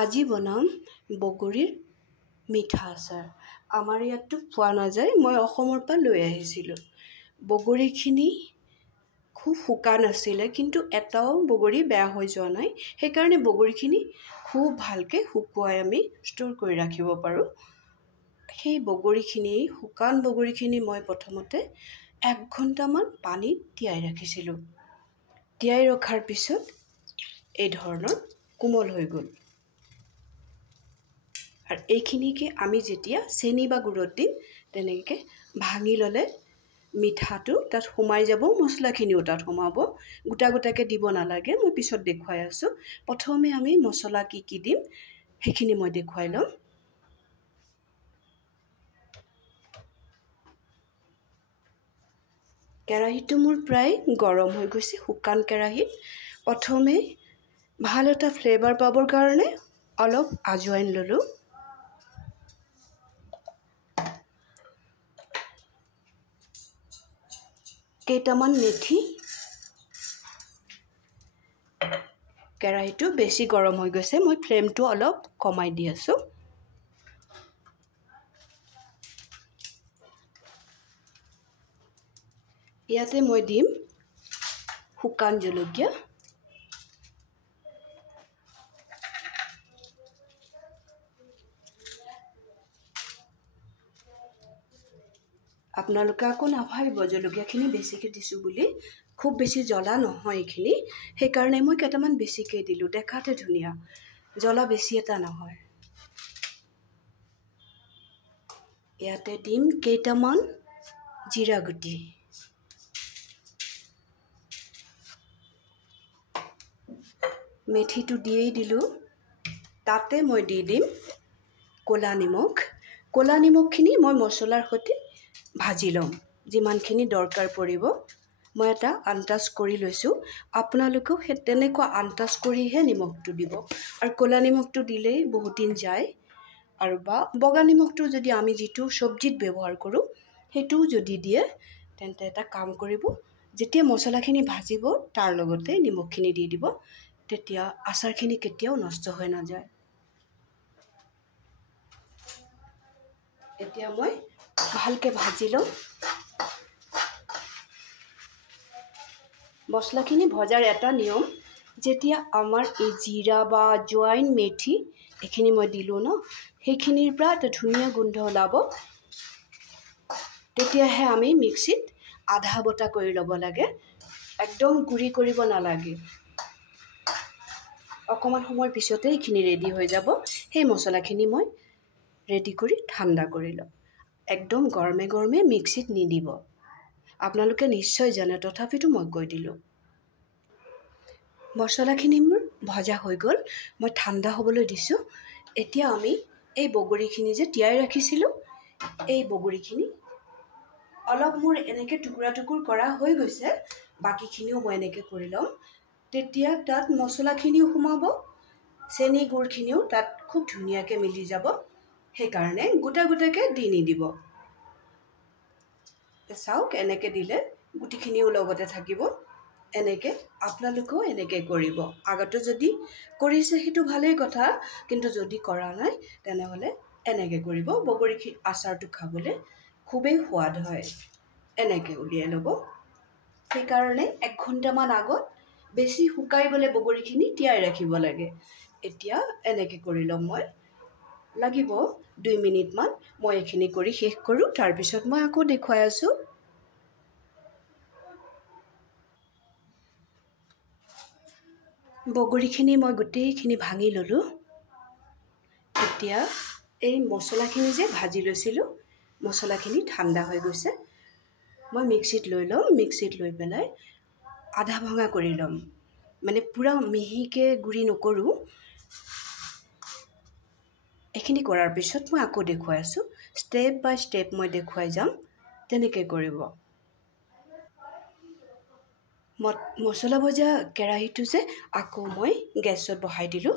আজি বনাম বগৰীৰ মিঠা আচাৰ। আমাৰ ইয়াততো পোৱা নাযায়, মই অসমৰ পৰা লৈ আহিছিলোঁ। বগৰীখিনি খুব শুকান আছিলে, কিন্তু এটাও বগৰী বেয়া হৈ যোৱা নাই। সেইকাৰণে বগৰীখিনি খুব ভালকৈ শুকুৱাই আমি ষ্ট'ৰ কৰি ৰাখিব পাৰোঁ। সেই শুকান বগৰীখিনি মই প্ৰথমতে 1 ঘণ্টামান পানীত তিয়াই ৰাখিছিলোঁ। তিয়াই ৰখাৰ পিছত এই ধৰণৰ কোমল হৈ গ'ল। আৰু এইখিনিকে আমি যেতিয়া চেনি বা গুড়ত দিম, তেনেকৈ ভাঙি ল'লে মিঠাটো তাত সোমাই যাব, মছলাখিনিও তাত সোমাব। গোটা গোটাকৈ দিব নালাগে, মই পিছত দেখুৱাই আছোঁ। প্ৰথমে আমি মছলা কি কি দিম সেইখিনি মই দেখুৱাই ল'ম। কেৰাহীটো মোৰ প্ৰায় গৰম হৈ গৈছে, শুকান কেৰাহীত। প্ৰথমে ভাল এটা ফ্লেভাৰ পাবৰ কাৰণে অলপ আজৱাইন ল'লোঁ। কেইটামান মেথি। কেৰাহীটো বেছি গৰম হৈ গৈছে, মই ফ্লেমটো অলপ কমাই দি আছোঁ। ইয়াতে মই দিম শুকান জলকীয়া। আপোনালোকে আকৌ নাভাবিব জলকীয়াখিনি বেছিকৈ দিছোঁ বুলি। খুব বেছি জ্বলা নহয় এইখিনি, সেইকাৰণে মই কেইটামান বেছিকৈ দিলোঁ। দেখাতে ধুনীয়া, জ্বলা বেছি এটা নহয়। ইয়াতে দিম কেইটামান জিৰা গুটি। মেথিটো দিয়েই দিলোঁ। তাতে মই দি দিম ক'লা নিমখ। ক'লা নিমখখিনি মই মছলাৰ সৈতে ভাজি ল'ম, যিমানখিনি দৰকাৰ পৰিব। মই এটা আন্দাজ কৰি লৈছোঁ, আপোনালোকেও সেই তেনেকুৱা আন্দাজ কৰিহে নিমখটো দিব। আৰু ক'লা নিমখটো দিলেই বহুত দিন যায়। আৰু বা বগা নিমখটো যদি আমি যিটো চব্জিত ব্যৱহাৰ কৰোঁ সেইটোও যদি দিয়ে, তেন্তে এটা কাম কৰিব, যেতিয়া মছলাখিনি ভাজিব তাৰ লগতে নিমখখিনি দি দিব, তেতিয়া আচাৰখিনি কেতিয়াও নষ্ট হৈ নাযায়। এতিয়া মই ভালকৈ ভাজি লওঁ। মছলাখিনি ভজাৰ এটা নিয়ম, যেতিয়া আমাৰ এই জিৰা বা আজৱাইন, মেথি এইখিনি মই দিলোঁ ন, সেইখিনিৰ পৰা এটা ধুনীয়া গোন্ধ ওলাব। তেতিয়াহে আমি মিক্সিত আধা বটা কৰি ল'ব লাগে, একদম গুড়ি কৰিব নালাগে। অকণমান সময়ৰ পিছতে এইখিনি ৰেডি হৈ যাব। সেই মছলাখিনি মই ৰেডি কৰি ঠাণ্ডা কৰি ল'ম। একদম গৰমে গৰমে মিক্সিত নিদিব, আপোনালোকে নিশ্চয় জানে, তথাপিতো মই কৈ দিলোঁ। মছলাখিনি মোৰ ভজা হৈ গ'ল, মই ঠাণ্ডা হ'বলৈ দিছোঁ। এতিয়া আমি এই বগৰীখিনি যে তিয়াই ৰাখিছিলোঁ, এই বগৰীখিনি অলপ মোৰ এনেকৈ টুকুৰা টুকুৰ কৰা হৈ গৈছে, বাকীখিনিও মই এনেকৈ কৰি ল'ম। তেতিয়া তাত মছলাখিনিও সোমাব, চেনি গুড়খিনিও তাত খুব ধুনীয়াকৈ মিলি যাব। সেইকাৰণে গোটা গোটাকৈ দি নিদিব। চাওক, এনেকৈ দিলে গুটিখিনিও লগতে থাকিব। এনেকৈ আপোনালোকেও এনেকৈ কৰিব। আগতে যদি কৰিছে সেইটো ভালেই কথা, কিন্তু যদি কৰা নাই তেনেহ'লে এনেকৈ কৰিব। বগৰী আচাৰটো খাবলৈ খুবেই সোৱাদ হয়। এনেকৈ উলিয়াই ল'ব। সেইকাৰণে 1 ঘণ্টামান আগত বেছি শুকাই গ'লে বগৰীখিনি তিয়াই ৰাখিব লাগে। এতিয়া এনেকৈ কৰি ল'ম মই। লাগিব 2 মিনিটমান। মই এইখিনি কৰি শেষ কৰোঁ, তাৰপিছত মই আকৌ দেখুৱাই আছোঁ। বগৰীখিনি মই গোটেইখিনি ভাঙি ল'লোঁ। এতিয়া এই মছলাখিনি যে ভাজি লৈছিলোঁ, মছলাখিনি ঠাণ্ডা হৈ গৈছে। মই মিক্সিত লৈ ল'ম। মিক্সিত লৈ পেলাই আধা ভঙা কৰি ল'ম, মানে পূৰা মিহিকৈ গুড়ি নকৰোঁ। এইখিনি কৰাৰ পিছত মই আকৌ দেখুৱাই আছোঁ। ষ্টেপ বাই ষ্টেপ মই দেখুৱাই যাম, তেনেকৈ কৰিব। মছলা ভজা কেৰাহীটো যে আকৌ মই গেছত বহাই দিলোঁ।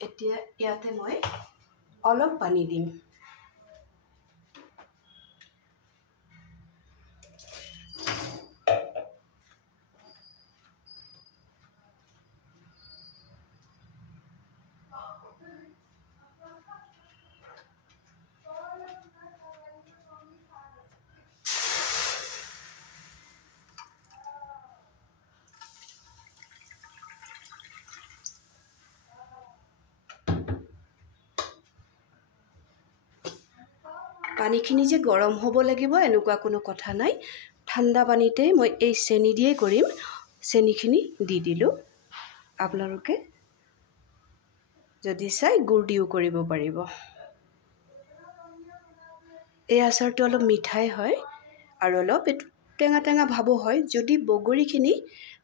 এতিয়া ইয়াতে মই অলপ পানী দিম। পানীখিনি যে গৰম হ'ব লাগিব এনেকুৱা কোনো কথা নাই। ঠাণ্ডা পানীতে মই এই চেনি দিয়েই কৰিম। চেনিখিনি দি দিলোঁ। আপোনালোকে যদি চাই গুড় দিও কৰিব পাৰিব। এই আচাৰটো অলপ মিঠাই হয় আৰু অলপ টেঙা টেঙা ভাবো হয়। যদি বগৰীখিনি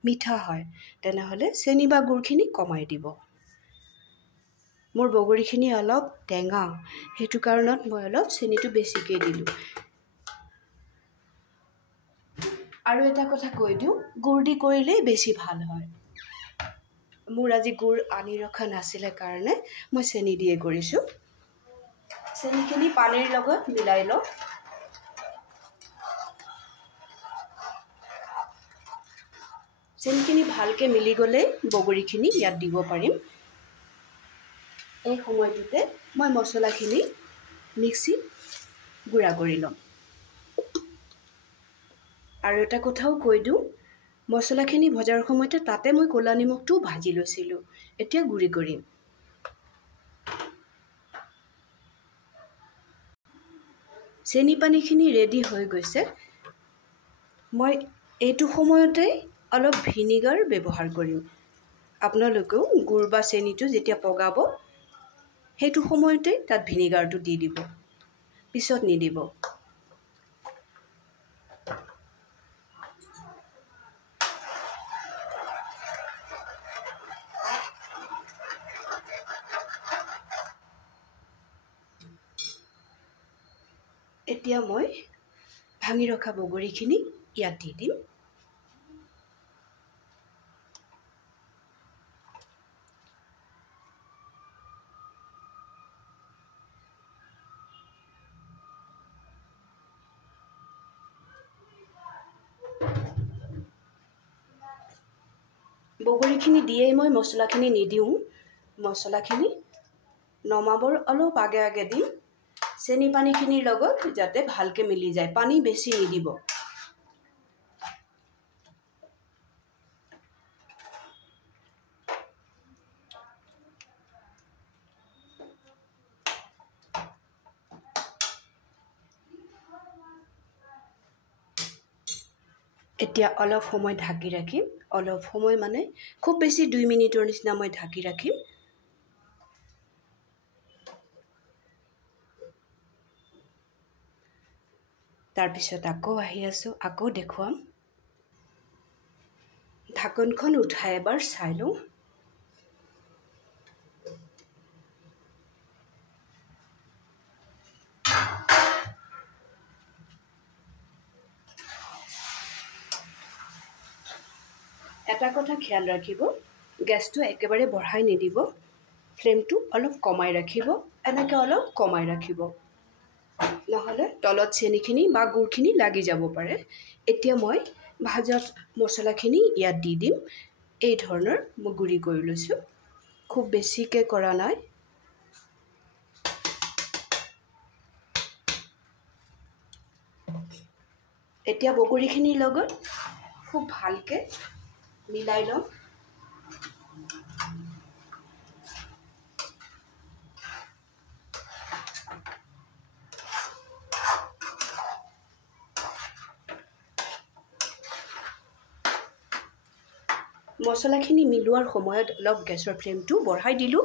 মিঠা হয় তেনেহ'লে চেনি বা গুড়খিনি কমাই দিব। মোৰ বগৰীখিনি অলপ টেঙা, সেইটো কাৰণত মই অলপ চেনিটো বেছিকৈ দিলোঁ। আৰু এটা কথা কৈ দিওঁ, গুড় দি কৰিলেই বেছি ভাল হয়। মোৰ আজি গুড় আনি ৰখা নাছিলে কাৰণে মই চেনি দিয়ে কৰিছোঁ। চেনিখিনি পানীৰ লগত মিলাই লওঁ। চেনিখিনি ভালকৈ মিলি গ'লে বগৰীখিনি ইয়াত দিব পাৰিম। এই সময়টোতে মই মছলাখিনি মিক্সিত গুড়া কৰি ল'ম। আৰু এটা কথাও কৈ দিওঁ, মছলাখিনি ভজাৰ সময়তে তাতে মই ক'লা নিমখটোও ভাজি লৈছিলোঁ। এতিয়া গুড়ি কৰিম। চেনি পানীখিনি ৰেডি হৈ গৈছে। মই এইটো সময়তে অলপ ভিনেগাৰ ব্যৱহাৰ কৰিম। আপোনালোকেও গুড় বা চেনিটো যেতিয়া পগাব সেইটো সময়তে তাত ভিনেগাৰটো দি দিব, পিছত নিদিব। এতিয়া মই ভাঙি ৰখা বগৰীখিনি ইয়াত দি দিম। বগৰীখিনি দিয়েই মই মছলাখিনি নিদিওঁ। মছলাখিনি নমাবৰ অলপ আগে আগে দিম, চেনি পানীখিনিৰ লগত যাতে ভালকৈ মিলি যায়। পানী বেছি নিদিব। এতিয়া অলপ সময় ঢাকি ৰাখিম। অলপ সময় মানে খুব বেছি 2 মিনিটৰ নিচিনা মই ঢাকি ৰাখিম। তাৰপিছত আকৌ আহি আছোঁ, আকৌ দেখুৱাম। ঢাকনখন উঠাই এবাৰ চাই লওঁ। এটা কথা খেয়াল ৰাখিব, গেছটো একেবাৰে বঢ়াই নিদিব। ফ্লেমটো অলপ কমাই ৰাখিব, এনেকৈ অলপ কমাই ৰাখিব। নহ'লে তলত চেনিখিনি বা গুড়খিনি লাগি যাব পাৰে। এতিয়া মই ভাজা মছলাখিনি ইয়াত দি দিম। এই ধৰণৰ মই গুড়ি কৰি লৈছোঁ, খুব বেছিকৈ কৰা নাই। এতিয়া বগৰীখিনিৰ লগত খুব ভালকৈ মিলাই ল'ম। মছলাখিনি মিলোৱাৰ সময়ত অলপ গেছৰ ফ্লেমটো বঢ়াই দিলোঁ।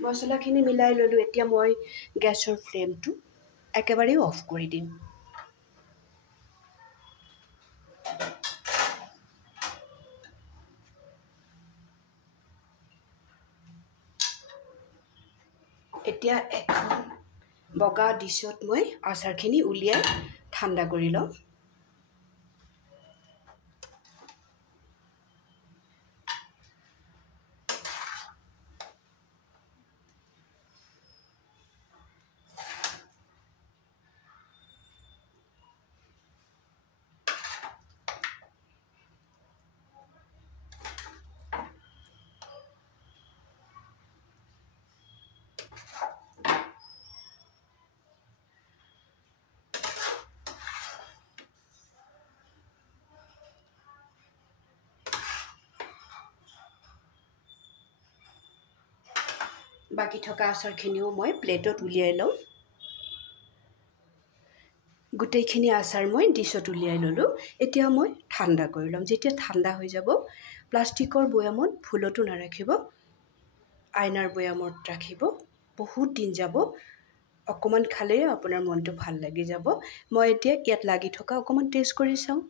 মছলাখিনি মিলাই ল'লোঁ। এতিয়া মই গেছৰ ফ্লেমটো একেবাৰে অফ কৰি দিম। এতিয়া এখন বগা ডিছত মই আচাৰখিনি উলিয়াই ঠাণ্ডা কৰি ল'ম। বাকি থকা আচাৰখিনিও মই প্লেটত উলিয়াই লওঁ গোটেইখিনি আচাৰ মই ডিছত উলিয়াই ল'লোঁ এতিয়া মই ঠাণ্ডা কৰি ল'ম যেতিয়া ঠাণ্ডা হৈ যাব প্লাষ্টিকৰ বয়ামত ভুলতো নাৰাখিব আইনাৰ বয়ামত ৰাখিব বহুত দিন যাব অকমান খালে আপোনাৰ মনটো ভাল লাগি যাব মই এতিয়া ইয়াত লাগি থকা অকমান টেষ্ট কৰি চাওঁ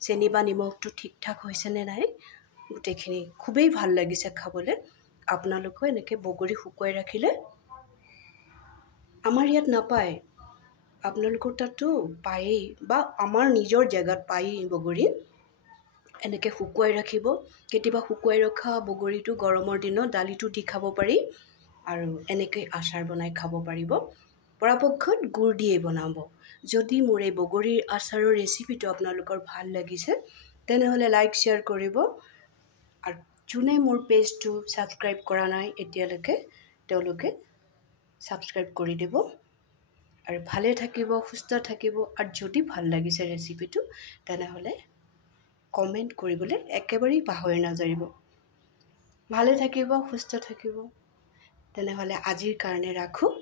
চেনি বা নিমখটো ঠিকঠাক হৈছে নে নাই গোটেইখিনি খুবেই ভাল লাগিছে খাবলৈ আপোনালোকেও এনেকৈ বগৰী শুকুৱাই ৰাখিলে আমাৰ ইয়াত নাপায় আপোনালোকৰ তাতো পায়েই বা আমাৰ নিজৰ জেগাত পায়েই বগৰী এনেকৈ শুকুৱাই ৰাখিব কেতিয়াবা শুকুৱাই ৰখা বগৰীটো গৰমৰ দিনত দালিটো দি খাব পাৰি আৰু এনেকৈ আচাৰ বনাই খাব পাৰিব পৰাপক্ষত গুড় দিয়েই বনাব যদি মোৰ এই বগৰীৰ আচাৰৰ ৰেচিপিটো আপোনালোকৰ ভাল লাগিছে তেনেহ'লে লাইক শ্বেয়াৰ কৰিব আৰু যোনে মোৰ পেজটো ছাবস্ক্ৰাইব কৰা নাই এতিয়ালৈকে তেওঁলোকে ছাবস্ক্ৰাইব কৰি দিব আৰু ভালে থাকিব সুস্থ থাকিব আৰু যদি ভাল লাগিছে ৰেচিপিটো তেনেহ'লে কমেণ্ট কৰিবলৈ একেবাৰেই পাহৰি নাযাব ভালে থাকিব সুস্থ থাকিব তেনেহ'লে আজিৰ কাৰণে ৰাখোঁ